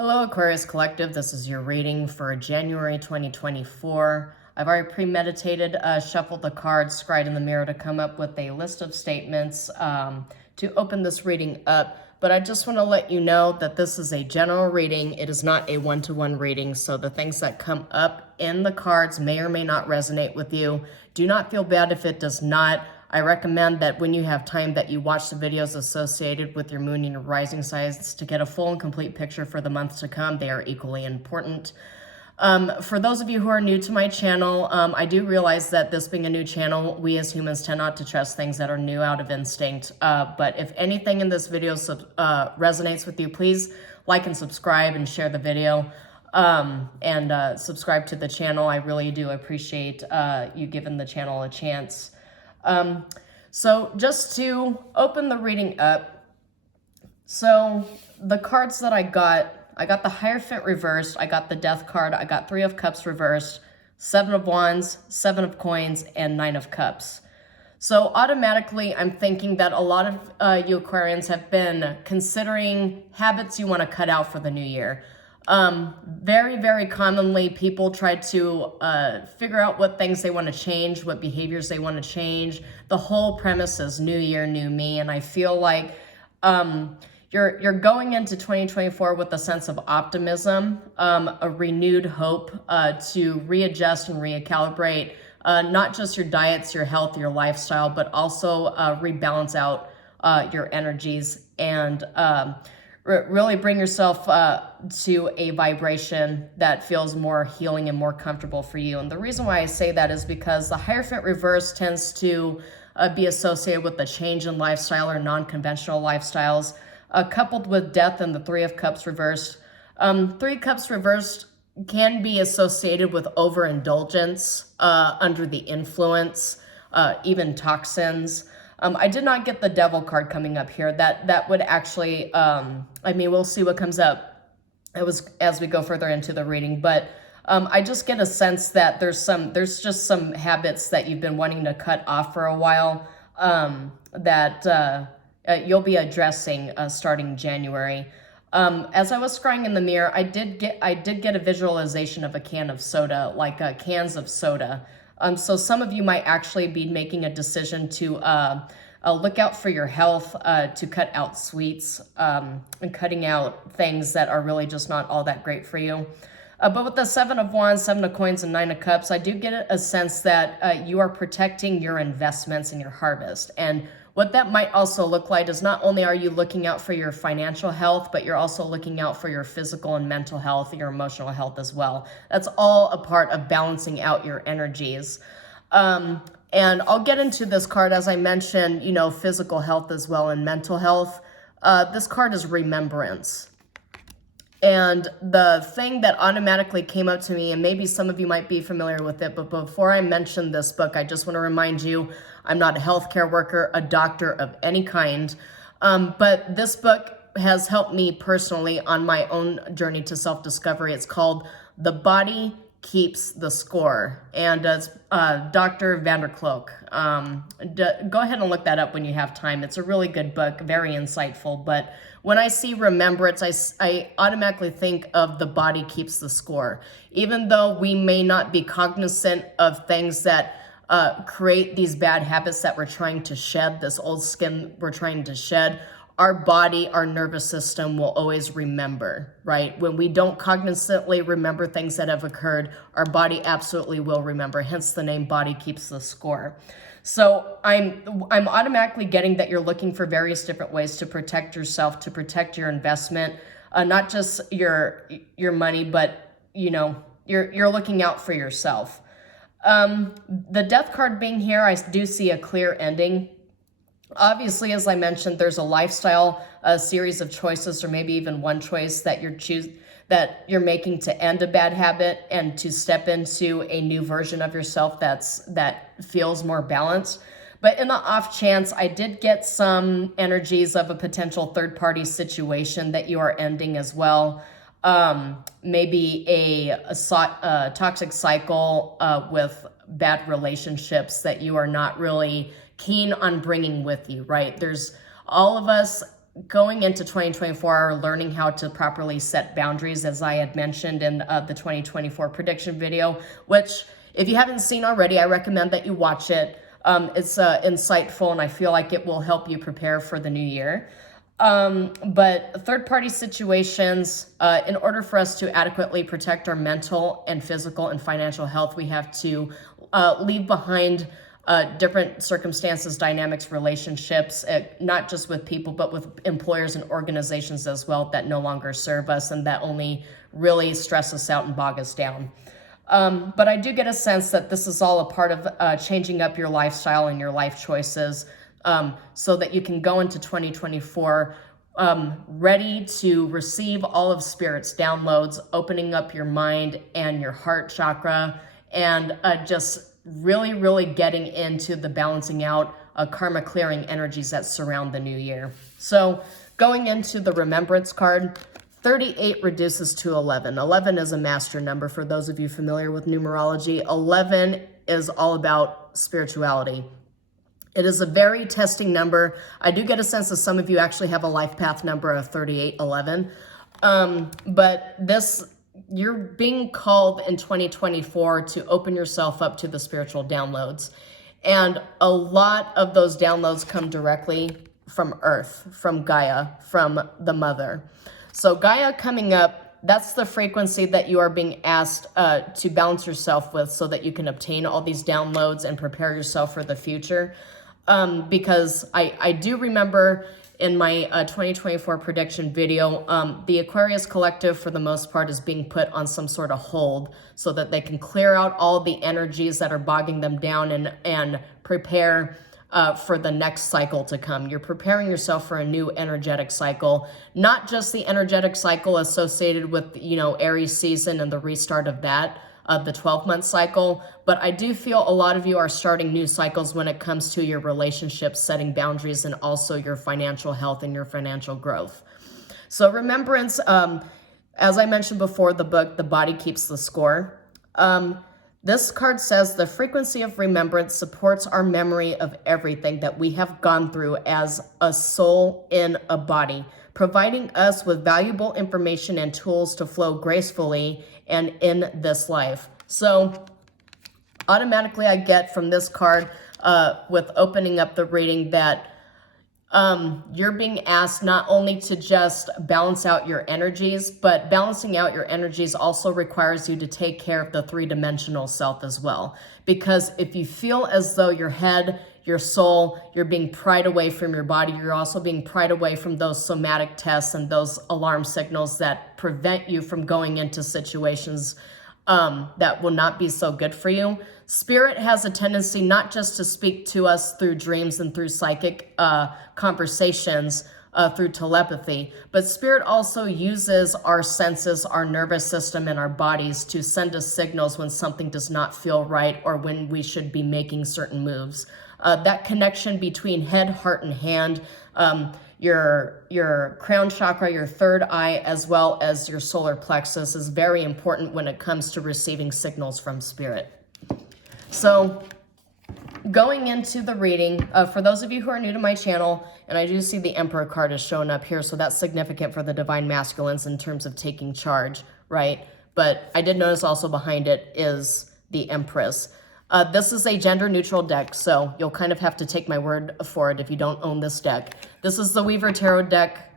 Hello, Aquarius Collective. This is your reading for January 2024. I've already premeditated, shuffled the cards, scried in the mirror to come up with a list of statements to open this reading up. But I just want to let you know that this is a general reading. It is not a one-to-one reading, so the things that come up in the cards may or may not resonate with you. Do not feel bad if it does not. I recommend that when you have time that you watch the videos associated with your moon and your rising signs to get a full and complete picture for the months to come. They are equally important. For those of you who are new to my channel, I do realize that this being a new channel, we as humans tend not to trust things that are new out of instinct. But if anything in this video resonates with you, please like and subscribe and share the video. Subscribe to the channel. I really do appreciate you giving the channel a chance. So just to open the reading up, so the cards that I got the Hierophant reversed, I got the Death card, I got 3 of Cups reversed, 7 of Wands, 7 of Coins, and 9 of Cups. So automatically I'm thinking that a lot of you Aquarians have been considering habits you want to cut out for the new year. Very, very commonly people try to figure out what things they want to change, what behaviors they want to change. The whole premise is new year, new me. And I feel like you're going into 2024 with a sense of optimism, a renewed hope to readjust and recalibrate not just your diets, your health, your lifestyle, but also rebalance out your energies and really bring yourself to a vibration that feels more healing and more comfortable for you. And the reason why I say that is because the Hierophant reverse tends to be associated with a change in lifestyle or non-conventional lifestyles, coupled with Death and the 3 of Cups reversed. 3 Cups reversed can be associated with overindulgence, under the influence, even toxins. I did not get the Devil card coming up here. That would actually, I mean, we'll see what comes up as we go further into the reading. But I just get a sense that there's just some habits that you've been wanting to cut off for a while that you'll be addressing starting January. As I was scrying in the mirror, I did get a visualization of a can of soda, like cans of soda. So some of you might actually be making a decision to look out for your health, to cut out sweets, and cutting out things that are really just not all that great for you. But with the 7 of Wands, 7 of Coins, and 9 of Cups, I do get a sense that you are protecting your investments and your harvest. And what that might also look like is not only are you looking out for your financial health, but you're also looking out for your physical and mental health, your emotional health as well. That's all a part of balancing out your energies. And I'll get into this card, as I mentioned, you know, physical health as well and mental health. This card is Remembrance. And the thing that automatically came up to me, and maybe some of you might be familiar with it, but before I mention this book, I just want to remind you, I'm not a healthcare worker, a doctor of any kind, but this book has helped me personally on my own journey to self-discovery. It's called The Body Keeps the Score, and it's Dr. Vanderkloek. Go ahead and look that up when you have time. It's a really good book, very insightful, but when I see remembrance, I automatically think of the body keeps the score. Even though we may not be cognizant of things that create these bad habits that we're trying to shed, this old skin we're trying to shed, our body, our nervous system will always remember, right? When we don't cognizantly remember things that have occurred, our body absolutely will remember, hence the name Body Keeps the Score. So I'm automatically getting that you're looking for various different ways to protect yourself, to protect your investment, not just your money, but you know, you're looking out for yourself. The Death card being here, I do see a clear ending. Obviously, as I mentioned, there's a lifestyle, a series of choices, or maybe even one choice that you're making to end a bad habit and to step into a new version of yourself that feels more balanced. But in the off chance, I did get some energies of a potential third-party situation that you are ending as well. Maybe a toxic cycle with bad relationships that you are not really keen on bringing with you, right? There's all of us going into 2024 are learning how to properly set boundaries, as I had mentioned in the 2024 prediction video, which if you haven't seen already, I recommend that you watch it. It's insightful, and I feel like it will help you prepare for the new year. But third-party situations, in order for us to adequately protect our mental and physical and financial health, we have to leave behind different circumstances, dynamics, relationships, not just with people, but with employers and organizations as well that no longer serve us and that only really stress us out and bog us down. But I do get a sense that this is all a part of changing up your lifestyle and your life choices, so that you can go into 2024 ready to receive all of Spirit's downloads, opening up your mind and your heart chakra, and just really, really getting into the balancing out karma clearing energies that surround the new year. So going into the remembrance card, 38 reduces to 11. 11 is a master number for those of you familiar with numerology. 11 is all about spirituality. It is a very testing number. I do get a sense that some of you actually have a life path number of 3811. But you're being called in 2024 to open yourself up to the spiritual downloads. And a lot of those downloads come directly from Earth, from Gaia, from the Mother. So Gaia coming up, that's the frequency that you are being asked to balance yourself with so that you can obtain all these downloads and prepare yourself for the future. Because I do remember in my 2024 prediction video, the Aquarius collective, for the most part, is being put on some sort of hold so that they can clear out all the energies that are bogging them down and prepare for the next cycle to come. You're preparing yourself for a new energetic cycle, not just the energetic cycle associated with, Aries season and the restart of that, the 12-month cycle, but I do feel a lot of you are starting new cycles when it comes to your relationships, setting boundaries, and also your financial health and your financial growth. So remembrance, as I mentioned before, the book, The Body Keeps the Score. This card says the frequency of remembrance supports our memory of everything that we have gone through as a soul in a body, providing us with valuable information and tools to flow gracefully and in this life. So automatically I get from this card, with opening up the reading, that you're being asked not only to just balance out your energies, but balancing out your energies also requires you to take care of the three-dimensional self as well. Because if you feel as though your head, your soul, you're being pried away from your body, you're also being pried away from those somatic tests and those alarm signals that prevent you from going into situations that will not be so good for you. Spirit has a tendency not just to speak to us through dreams and through psychic conversations, through telepathy, but Spirit also uses our senses, our nervous system, and our bodies to send us signals when something does not feel right or when we should be making certain moves. That connection between head, heart, and hand, your crown chakra, your third eye, as well as your solar plexus, is very important when it comes to receiving signals from Spirit. So going into the reading, for those of you who are new to my channel, and I do see the Emperor card is showing up here, so that's significant for the Divine Masculines in terms of taking charge, right? But I did notice also behind it is the Empress. This is a gender-neutral deck, so you'll kind of have to take my word for it if you don't own this deck. This is the Weaver Tarot deck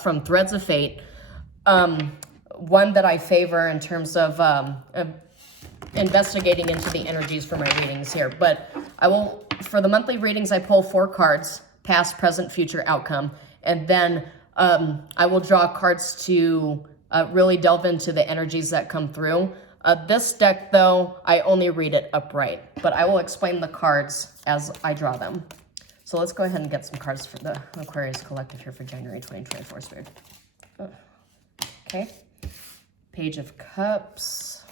from Threads of Fate, one that I favor in terms of investigating into the energies for my readings here. But I will, for the monthly readings, I pull 4 cards, past, present, future, outcome, and then I will draw cards to really delve into the energies that come through. This deck, though, I only read it upright, but I will explain the cards as I draw them. So let's go ahead and get some cards for the Aquarius Collective here for January 2024, Spirit. Okay. Page of Cups.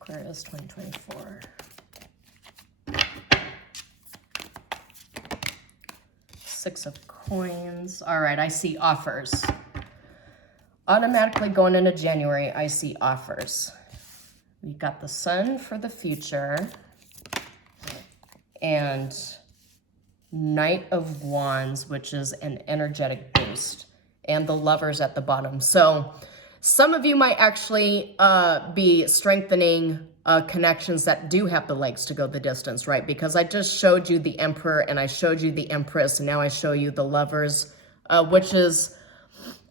Aquarius 2024. Six of Coins. All right, I see offers. Automatically going into January, I see offers. We got the Sun for the future, and Knight of Wands, which is an energetic boost, and the Lovers at the bottom. So some of you might actually be strengthening connections that do have the legs to go the distance, right? Because I just showed you the Emperor and I showed you the Empress, and now I show you the Lovers, which is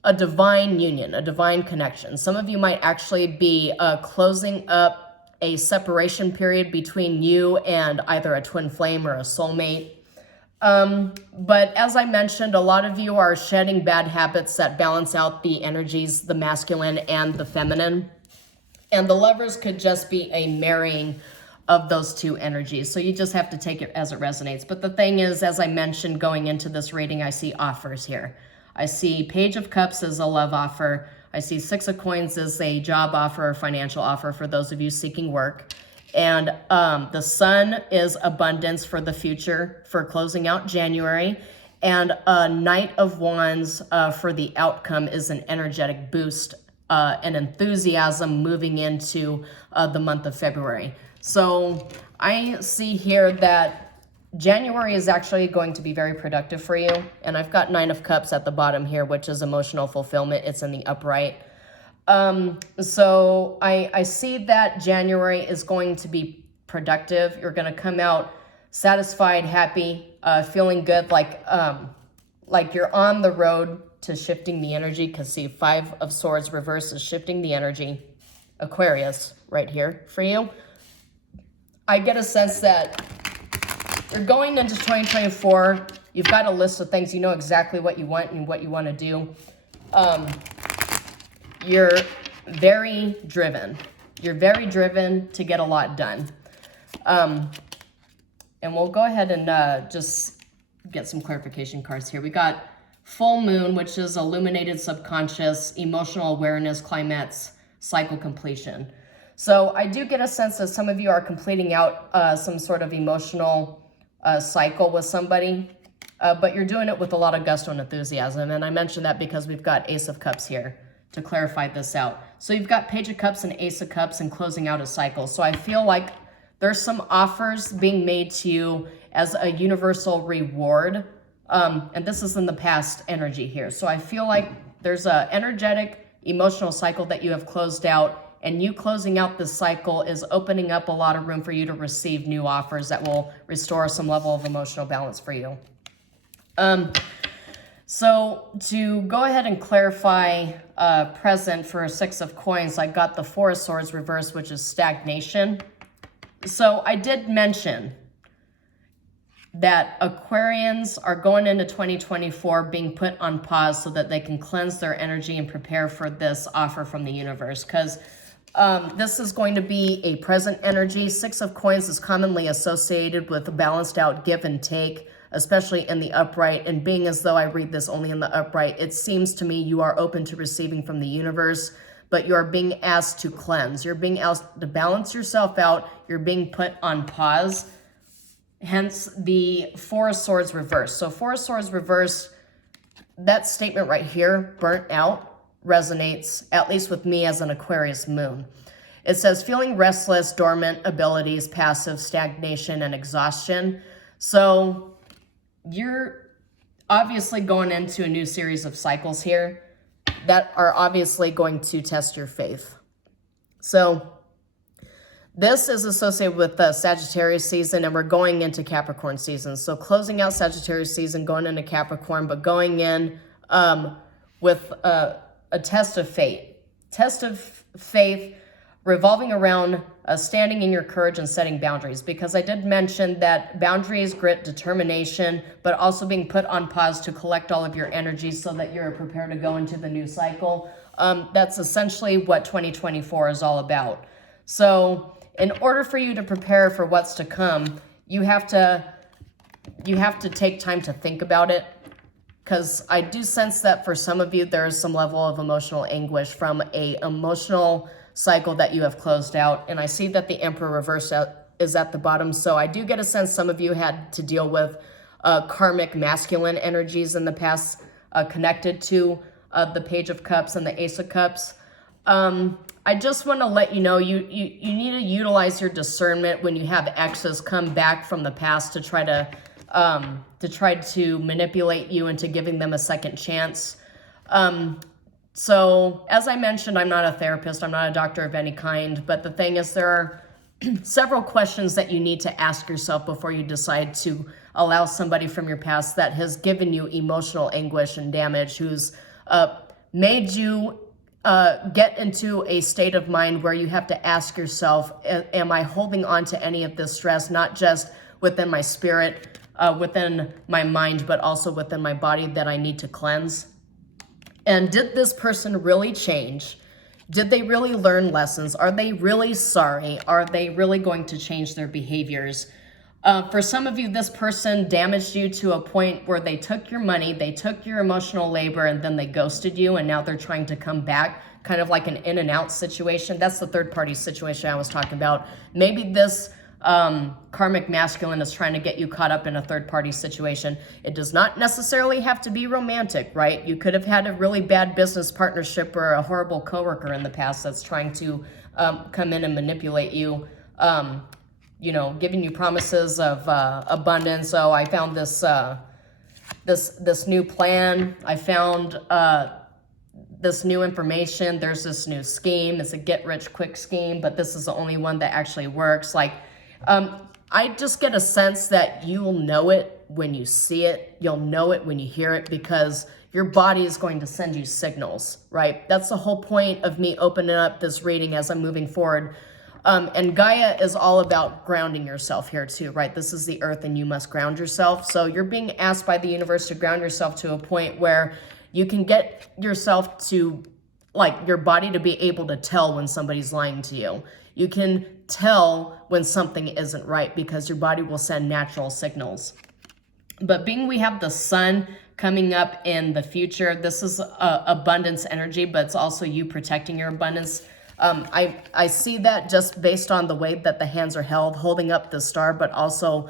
a divine union, a divine connection. Some of you might actually be closing up a separation period between you and either a twin flame or a soulmate. But as I mentioned, a lot of you are shedding bad habits that balance out the energies, the masculine and the feminine. And the Lovers could just be a marrying of those two energies. So you just have to take it as it resonates. But the thing is, as I mentioned, going into this reading, I see offers here. I see Page of Cups as a love offer. I see Six of Coins as a job offer or financial offer for those of you seeking work. And the Sun is abundance for the future, for closing out January. And Knight of Wands for the outcome is an energetic boost, an enthusiasm moving into the month of February. So I see here that January is actually going to be very productive for you. And I've got Nine of Cups at the bottom here, which is emotional fulfillment. It's in the upright. So I see that January is going to be productive. You're going to come out satisfied, happy, feeling good, like you're on the road to shifting the energy. Because see, Five of Swords reverse is shifting the energy. Aquarius right here for you. I get a sense that you're going into 2024. You've got a list of things. You know exactly what you want and what you want to do. You're very driven. You're very driven to get a lot done. And we'll go ahead and just get some clarification cards here. We got Full Moon, which is illuminated subconscious, emotional awareness, climax, cycle completion. So I do get a sense that some of you are completing out some sort of emotional cycle with somebody, but you're doing it with a lot of gusto and enthusiasm. And I mentioned that because we've got Ace of Cups here to clarify this out. So you've got Page of Cups and Ace of Cups and closing out a cycle. So I feel like there's some offers being made to you as a universal reward. And this is in the past energy here. So I feel like there's an energetic, emotional cycle that you have closed out, and you closing out this cycle is opening up a lot of room for you to receive new offers that will restore some level of emotional balance for you. So to go ahead and clarify present for Six of Coins, I got the Four of Swords reversed, which is stagnation. So I did mention that Aquarians are going into 2024 being put on pause so that they can cleanse their energy and prepare for this offer from the universe. Because this is going to be a present energy. Six of Coins is commonly associated with a balanced out give and take, especially in the upright. And being as though I read this only in the upright, it seems to me you are open to receiving from the universe, but you're being asked to cleanse. You're being asked to balance yourself out. You're being put on pause. Hence the Four of Swords reversed. So Four of Swords reversed, that statement right here, burnt out, resonates, at least with me as an Aquarius moon. It says feeling restless, dormant abilities, passive, stagnation, and exhaustion. So you're obviously going into a new series of cycles here that are obviously going to test your faith. So this is associated with the Sagittarius season, and we're going into Capricorn season. So closing out Sagittarius season, going into Capricorn, but going in with a test of fate. Test of faith revolving around standing in your courage and setting boundaries. Because I did mention that boundaries, grit, determination, but also being put on pause to collect all of your energy so that you're prepared to go into the new cycle. That's essentially what 2024 is all about. So in order for you to prepare for what's to come, you have to take time to think about it. Because I do sense that for some of you, there is some level of emotional anguish from a emotional cycle that you have closed out. And I see that the Emperor reversed out is at the bottom. So I do get a sense some of you had to deal with karmic masculine energies in the past connected to the Page of Cups and the Ace of Cups. I just want to let you know you need to utilize your discernment when you have exes come back from the past to try to to try to manipulate you into giving them a second chance. So as I mentioned, I'm not a therapist, I'm not a doctor of any kind, but the thing is there are several questions that you need to ask yourself before you decide to allow somebody from your past that has given you emotional anguish and damage, who's made you get into a state of mind where you have to ask yourself, am I holding on to any of this stress, not just within my spirit, within my mind, but also within my body that I need to cleanse? And did this person really change? Did they really learn lessons? Are they really sorry? Are they really going to change their behaviors? For some of you, this person damaged you to a point where they took your money, they took your emotional labor, and then they ghosted you, and now they're trying to come back, kind of like an in and out situation. That's the third party situation I was talking about. Maybe this karmic masculine is trying to get you caught up in a third party situation. It does not necessarily have to be romantic, right? You could have had a really bad business partnership or a horrible coworker in the past that's trying to come in and manipulate you, you know, giving you promises of abundance. Oh, I found this this new plan. I found this new information. There's this new scheme. It's a get rich quick scheme, but this is the only one that actually works. Like, I just get a sense that you'll know it when you see it. You'll know it when you hear it, because your body is going to send you signals, right? That's the whole point of me opening up this reading as I'm moving forward. And Gaia is all about grounding yourself here too, right? This is the earth and you must ground yourself. So you're being asked by the universe to ground yourself to a point where you can get yourself to, like, your body to be able to tell when somebody's lying to you. You can tell when something isn't right because your body will send natural signals. But being we have the sun coming up in the future, this is abundance energy, but it's also you protecting your abundance. I see that just based on the way that the hands are held, holding up the star, but also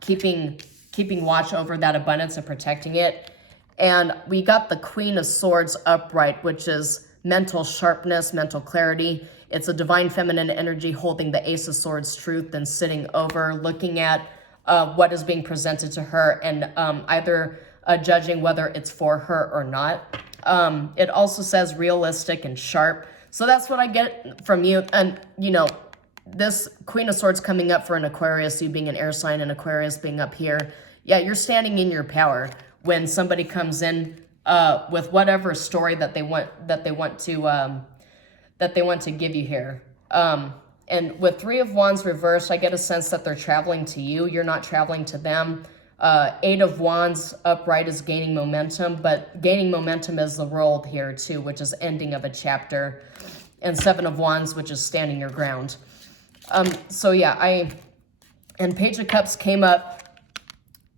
keeping watch over that abundance and protecting it. And we got the Queen of Swords upright, which is mental sharpness, mental clarity. It's a divine feminine energy holding the Ace of Swords, truth, and sitting over, looking at what is being presented to her and either judging whether it's for her or not. It also says realistic and sharp. So that's what I get from you. And, you know, this Queen of Swords coming up for an Aquarius, you being an air sign and Aquarius being up here. Yeah, you're standing in your power when somebody comes in with whatever story that they want to give you here. And with Three of Wands reversed, I get a sense that they're traveling to you. You're not traveling to them. Eight of Wands upright is gaining momentum, but gaining momentum is the world here too, which is ending of a chapter. And Seven of Wands, which is standing your ground. So yeah, and Page of Cups came up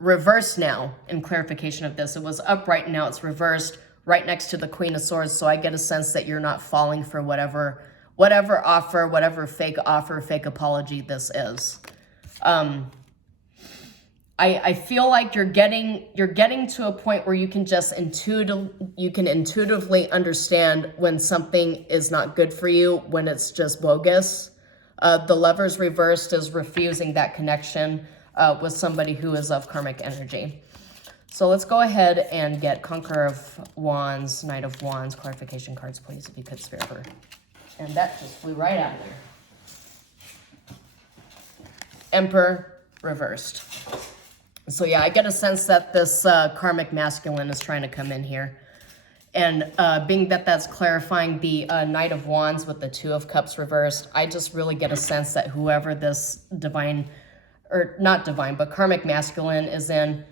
reversed now in clarification of this. It was upright, now it's reversed right next to the Queen of Swords. So I get a sense that you're not falling for whatever offer, whatever fake offer, fake apology this is. I feel like you're getting to a point where you can just intuitively understand when something is not good for you, when it's just bogus. The Lovers reversed is refusing that connection with somebody who is of karmic energy. So let's go ahead and get Conqueror of Wands, Knight of Wands, clarification cards, please, if you could, Spirit. And that just flew right out of there. Emperor reversed. So yeah, I get a sense that this karmic masculine is trying to come in here. And being that that's clarifying the Knight of Wands with the Two of Cups reversed, I just really get a sense that whoever this divine, or not divine, but karmic masculine is in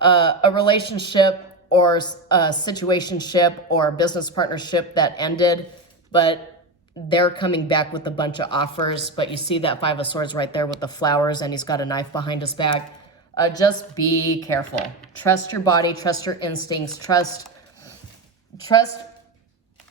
a relationship or a situationship or a business partnership that ended, but they're coming back with a bunch of offers. But you see that Five of Swords right there with the flowers, and he's got a knife behind his back. Just be careful. Trust your body, trust your instincts, trust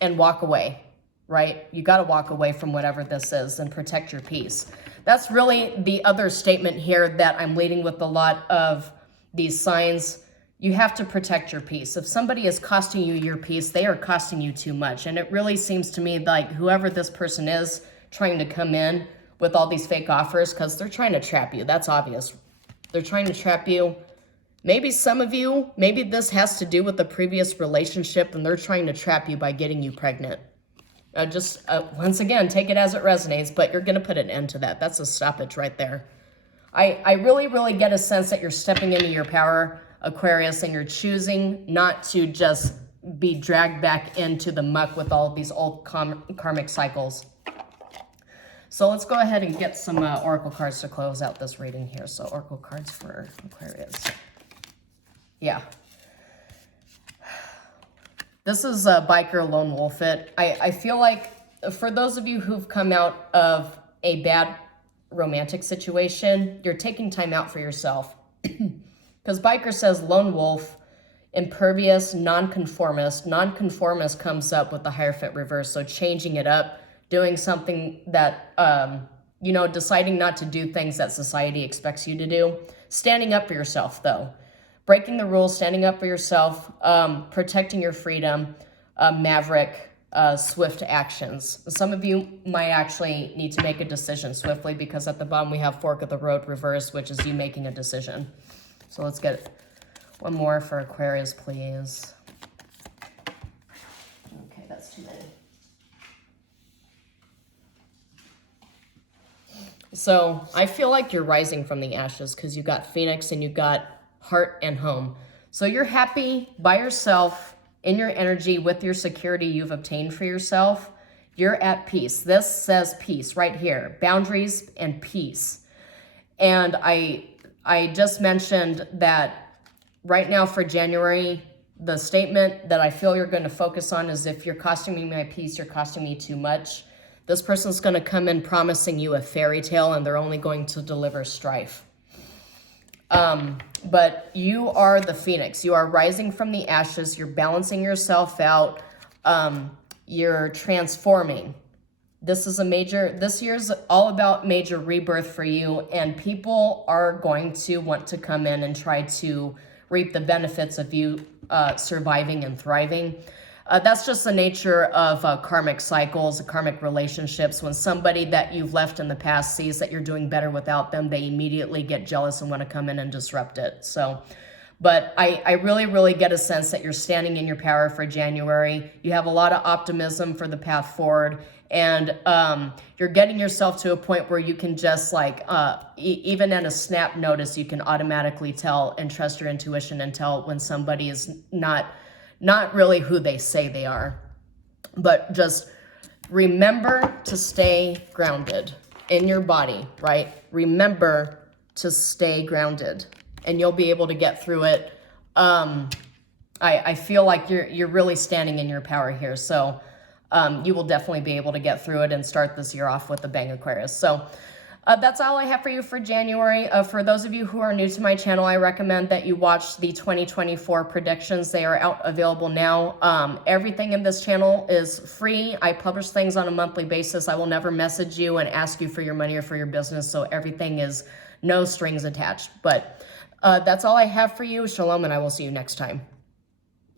and walk away, right? You got to walk away from whatever this is and protect your peace. That's really the other statement here that I'm leading with a lot of these signs. You have to protect your peace. If somebody is costing you your peace, they are costing you too much. And it really seems to me like whoever this person is trying to come in with all these fake offers, because they're trying to trap you. That's obvious. They're trying to trap you. Maybe some of you, maybe this has to do with the previous relationship and they're trying to trap you by getting you pregnant. Once again, take it as it resonates, but you're going to put an end to that. That's a stoppage right there. I really, really get a sense that you're stepping into your power, Aquarius, and you're choosing not to just be dragged back into the muck with all of these old karmic cycles. So let's go ahead and get some oracle cards to close out this reading here. So oracle cards for Aquarius. Yeah. This is a biker lone wolf it. I feel like for those of you who've come out of a bad romantic situation, you're taking time out for yourself. Because biker says lone wolf, impervious, nonconformist. Nonconformist comes up with the Hierophant reverse. So changing it up, doing something that, you know, deciding not to do things that society expects you to do. Standing up for yourself, though. Breaking the rules, standing up for yourself, protecting your freedom, maverick, swift actions. Some of you might actually need to make a decision swiftly because at the bottom we have fork of the road reverse, which is you making a decision. So let's get one more for Aquarius, please. Okay, that's too many. So I feel like you're rising from the ashes because you got Phoenix and you got heart and home. So you're happy by yourself in your energy with your security you've obtained for yourself. You're at peace. This says peace right here, boundaries and peace. And I just mentioned that right now for January, the statement that I feel you're going to focus on is if you're costing me my peace, you're costing me too much. This person's going to come in promising you a fairy tale and they're only going to deliver strife. But you are the Phoenix. You are rising from the ashes. You're balancing yourself out. You're transforming. This year's all about major rebirth for you, and people are going to want to come in and try to reap the benefits of you surviving and thriving. That's just the nature of karmic cycles, karmic relationships. When somebody that you've left in the past sees that you're doing better without them, they immediately get jealous and want to come in and disrupt it. So, but I really, really get a sense that you're standing in your power for January. You have a lot of optimism for the path forward. And you're getting yourself to a point where you can just like, even in a snap notice, you can automatically tell and trust your intuition and tell when somebody is not really who they say they are. But just remember to stay grounded in your body, right? Remember to stay grounded and you'll be able to get through it. I feel like you're really standing in your power here. So you will definitely be able to get through it and start this year off with a bang, Aquarius. So that's all I have for you for January. For those of you who are new to my channel, I recommend that you watch the 2024 predictions. They are out available now. Everything in this channel is free. I publish things on a monthly basis. I will never message you and ask you for your money or for your business. So everything is no strings attached. But that's all I have for you. Shalom, and I will see you next time.